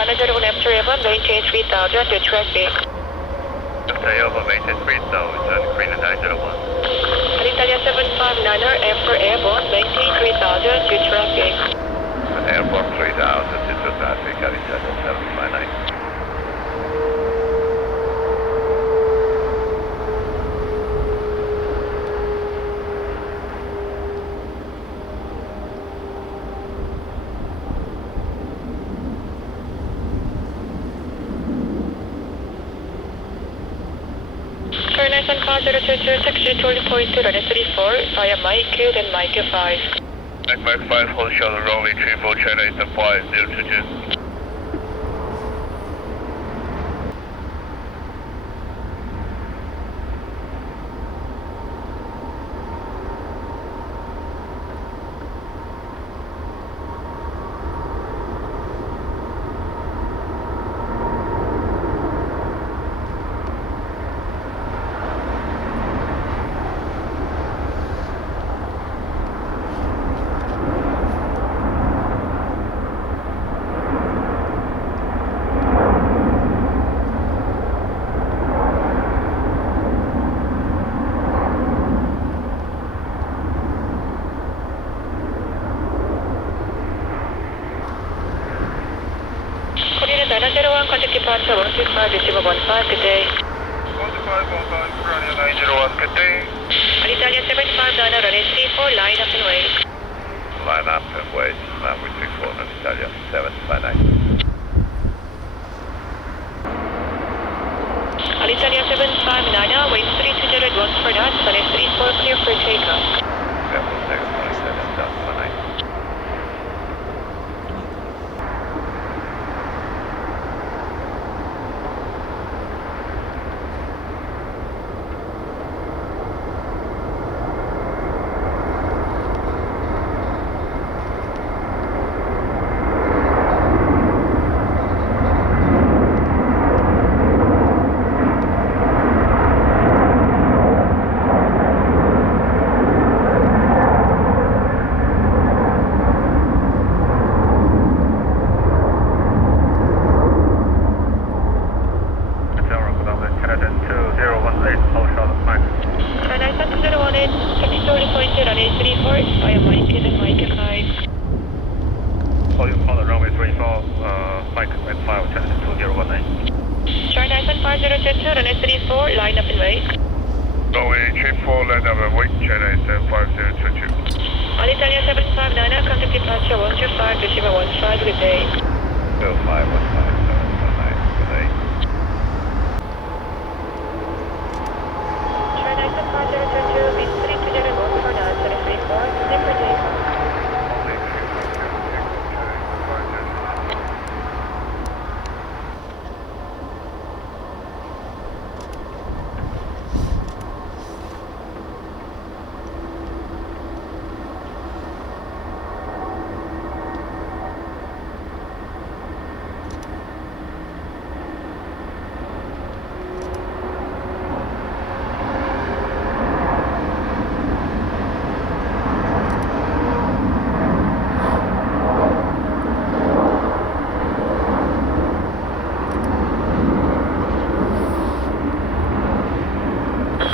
901 after airborne, maintain 3000 to traffic. Stay over, maintain 3000, green 901. Alitalia 759er after airborne, maintain 3000 to traffic. Airborne 3000 to traffic, Alitalia 759. Turn 95022, taxi to point to runway 34 via Mike, then Mike 5. Mike 5, hold short runway 34, China Eastern 5022. Korean 901, contact departure 125, receiver 15, good day. 1515, Korean 901, good day. Alitalia 759, runway 34, line up and wait. Line up and wait, runway 34, Alitalia 759. Alitalia 759, wait 320 at 1 for knots, runway 34, clear for takeoff. Yeah, we'll take 27,759. Line up and wait. Runway 34, line up and wait, China Eastern 5022. Alitalia 759, contact departure 125, receiver 15, good day. 0515, 759, good day. China Eastern 5022, wind 320 at 1 for knots, runway 34, clear for takeoff.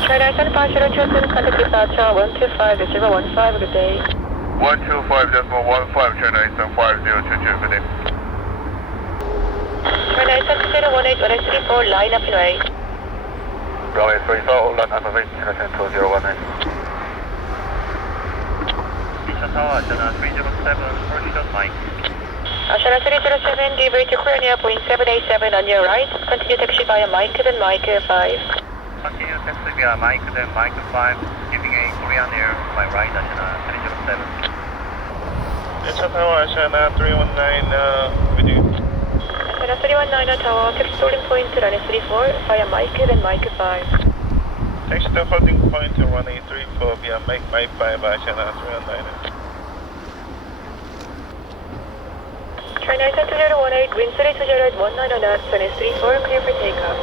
China 5022, contact departure 125, receiver 15, good day. 125.15, China Eastern 5022, good day. China Eastern 2018, runway 34, line up and wait. Runway 34, line up and wait, China Eastern 2019. Incheon Tower, China 307, horizontal Mike. China 307, deviate to Korea, Boeing 787 on your right. Continue taxi via Mike, then Mike 5. Continue taxi via Mike, then Mike 5, giving a Korean Air to my right, China 307. Incheon Tower, China 319, with you. China 319 Tower, taxi holding point to runway 34 via Mike, then Mike 5. Taxi to holding point to runway 34 via Mike 5 by China 319. China 2018, wind 320 at 19 knots, runway 34, clear for takeoff.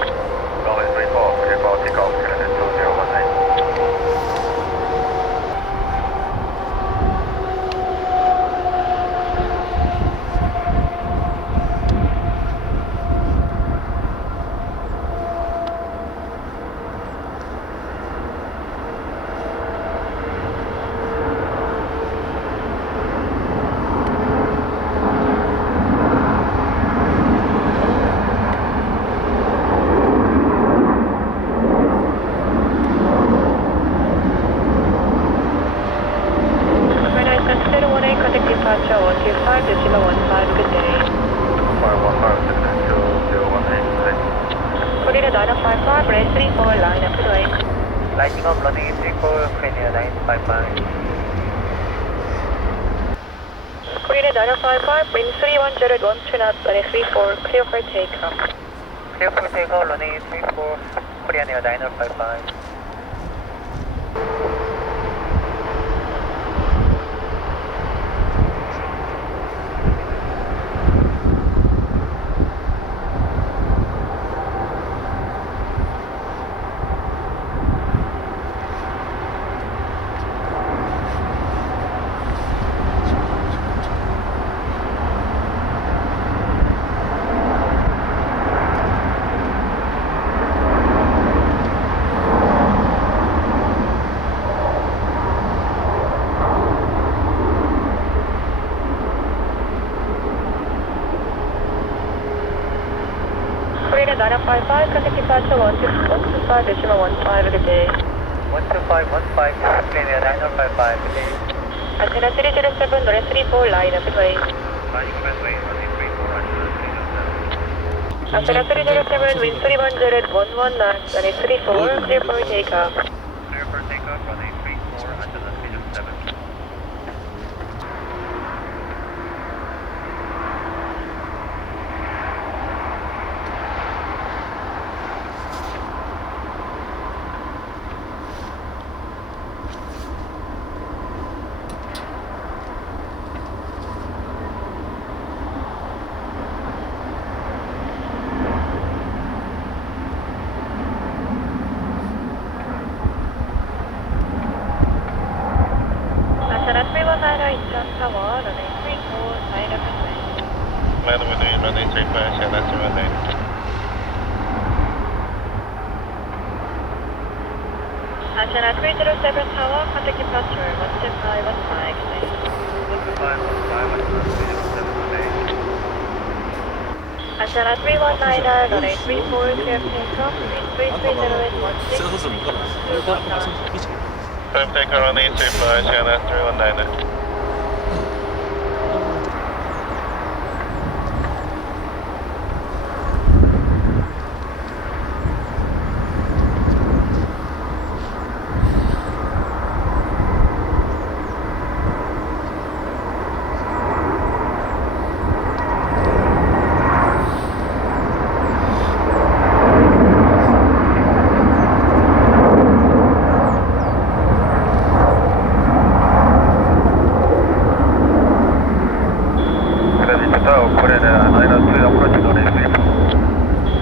Runway 34, clear for takeoff, China 2019. 015, good day. 515, Korea 955, runway 34, line up to right. Lighting up runway 34, Korea 955. Korea 955, wind 310 at 12 knots, runway 34, clear for takeoff. Clear for takeoff, runway 34, Korea 955. Korea 955, contact departure 125.15, good day. 12515, Korea 955, good day. Antenna 307, runway 34, line up to right. Lighting runway 34, Antenna 307, wind 310 at 11 knots, runway 34, clear for takeoff. Clear for takeoff, runway 34, antenna 307. Antenna 319, Incheon Tower, runway 34, line up to right. runway 35, China 09. Antenna 307 Tower, contact departure 12515, good day. 12515, antenna 307, good day. Antenna 319, runway 34, clear for takeoff, wind 330 at 16, Clear for takeoff, runway 35, China 319.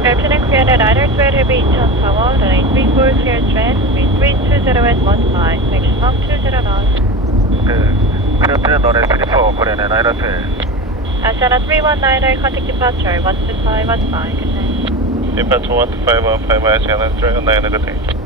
Airplane Korea 912 Heavy Incheon Tower, runway 34, clear trend, wind 320 at 15, maximum 20 knots. Clear runway 34, Korea 912. Antenna 319, contact departure 12515, good day. Departure 12515, China 309, good day.